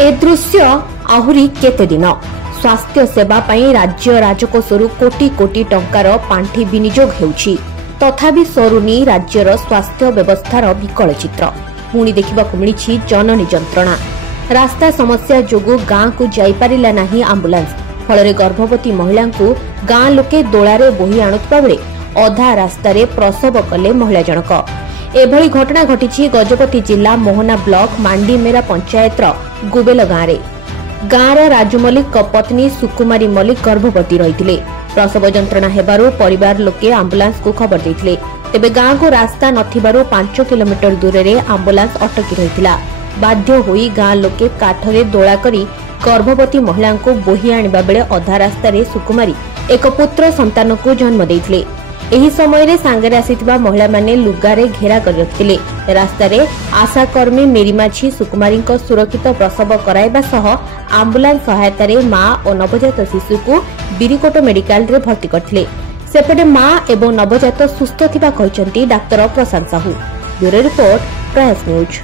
ए दृश्य आहुरी केते दिन स्वास्थ्य सेवा पई राज्य राजकोषरु कोटी कोटी टंकार पांठी विनियोग हेउछि तथापि सरुनी राज्यर स्वास्थ्य व्यवस्थार विकल चित्र पुणी देखिबाकु मिलिछि जननी जंत्रणा। रास्ता समस्या जोगु गाँ को जाई पारिला नाही आंबुलांस फलरे गर्भवती महिला को गाँ लोके दोलारे बोही आणुतबा बेले अधा रास्तारे प्रसव कले महिला जनक। एभली घटना घटिछि गजपति जिला मोहना ब्लॉक मांडीमेरा पंचायतर गुबेल गाँर राजू मल्लिक पत्नी सुकुमारी मल्लिक गर्भवती रही प्रसव जंत्रणा हेबारु परिवार लोके आंबुलांस को खबर देथिले। तेबे गाँ को रास्ता नथिबारु 5 किलोमीटर दूर रे आंबुलांस अटकी रहितिला। बाध्य होई गाँ लोके काठरे दोला करी गर्भवती महिला को बोही आनिबा बेले अधा रास्ता रे सुकुमारी एक पुत्र संतान को जन्म देथिले। एही समय रे सांगरे आसीथिबा महिला माने लुगारे घेरा कर रखिथिले। रास्ता रे आशाकर्मी मेरीमाछी सुकुमारी सुरक्षित प्रसव कराइबा सह आंबुलांस सहायता रे मां और नवजात शिशु को बिरिकोट मेडिकल रे भर्ती करथिले। सेपटे मां एवं नवजात सुस्थ थिबा कहिसंती डाक्टर प्रशांत साहू। ब्यूरो रिपोर्ट प्रयास न्यूज।